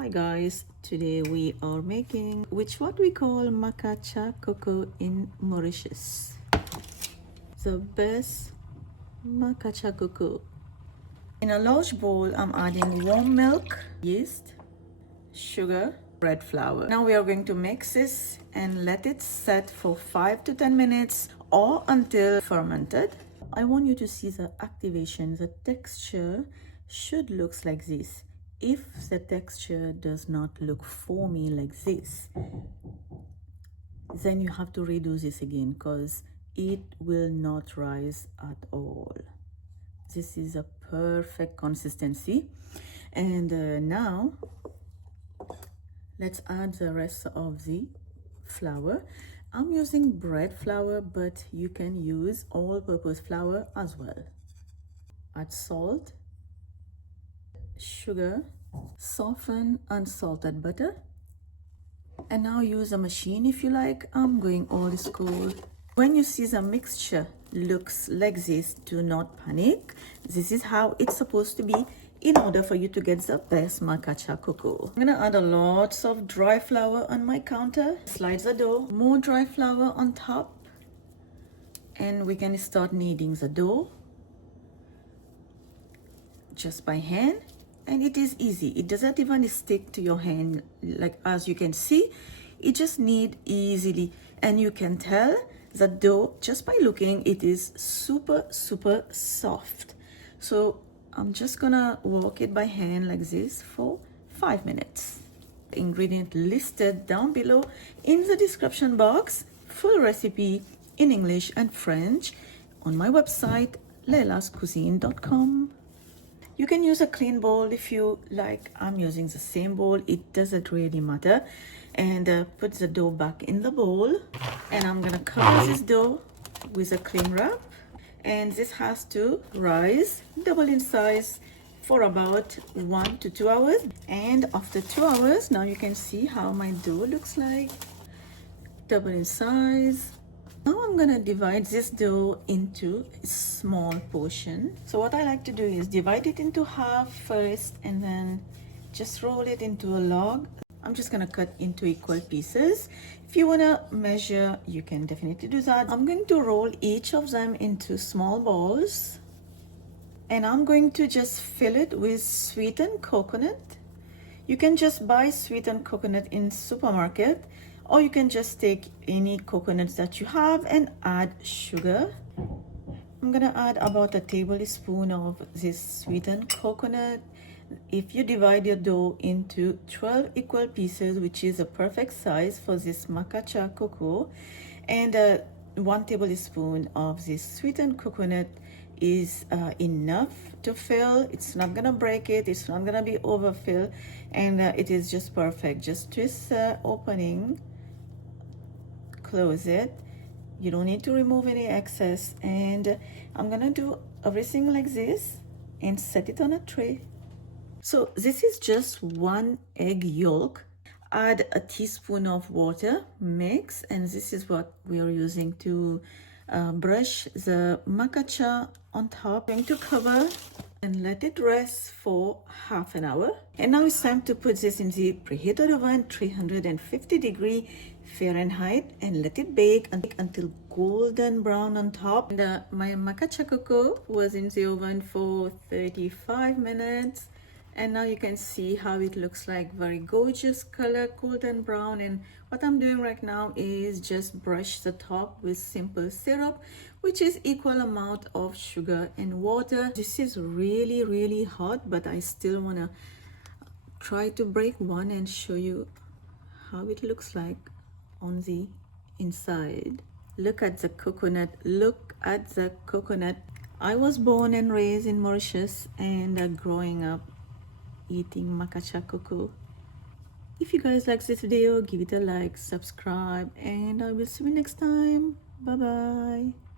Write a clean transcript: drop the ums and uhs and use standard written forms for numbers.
Hi guys, today we are making what we call Macatia Coco in Mauritius. The best Macatia Coco. In a large bowl, I'm adding warm milk, yeast, sugar, bread flour. Now we are going to mix this and let it set for 5 to 10 minutes or until fermented. I want you to see the activation. The texture should look like this. If the texture does not look foamy like this, then you have to redo this again because it will not rise at all. This is a perfect consistency. And now let's add the rest of the flour. I'm using bread flour, but you can use all-purpose flour as well. Add salt, sugar, soften unsalted butter, and now use a machine if you like. I'm going old school. When you see the mixture looks like this, do not panic. This is how it's supposed to be in order for you to get the best Macatia Coco. I'm gonna add a lot of dry flour on my counter. Slide the dough, more dry flour on top, and we can start kneading the dough just by hand. And it is easy. It doesn't even stick to your hand. Like as you can see, it just knead easily, and you can tell the dough just by looking. It is super soft. So I'm just gonna work it by hand like this for 5 minutes. The ingredient listed down below in the description box. Full recipe in English and French on my website lailascuisine.com. You can use a clean bowl if you like. I'm using the same bowl. It doesn't really matter. And put the dough back in the bowl. And I'm gonna cover this dough with a cling wrap. And this has to rise, double in size for about 1 to 2 hours. And after 2 hours, now you can see how my dough looks like. Double in size. Now I'm gonna divide this dough into a small portion. So what I like to do is divide it into half first and then just roll it into a log. I'm just gonna cut into equal pieces. If you wanna measure, you can definitely do that. I'm going to roll each of them into small balls. And I'm going to just fill it with sweetened coconut. You can just buy sweetened coconut in supermarket, or you can just take any coconuts that you have and add sugar. I'm gonna add about a tablespoon of this sweetened coconut. If you divide your dough into 12 equal pieces, which is a perfect size for this Macatia Coco, and 1 tablespoon of this sweetened coconut is enough to fill. It's not gonna break it, it's not gonna be overfilled, and it is just perfect. Just twist the opening, close it. You don't need to remove any excess, and I'm gonna do everything like this and set it on a tray. So this is just 1 egg yolk. Add a teaspoon of water, mix, and this is what we are using to brush the Macatia on top. I'm going to cover and let it rest for half an hour. And now it's time to put this in the preheated oven, 350 Fahrenheit, and let it bake until golden brown on top. And my Macatia Coco was in the oven for 35 minutes. And now you can see how it looks like. Very gorgeous color, golden brown. And what I'm doing right now is just brush the top with simple syrup, which is equal amount of sugar and water. This is really hot, but I still want to try to break one and show you how it looks like on the inside. Look at the coconut. Look at the coconut. I was born and raised in Mauritius, and growing up eating Macatia Coco. If you guys like this video, give it a like, subscribe, and I will see you next time. Bye bye.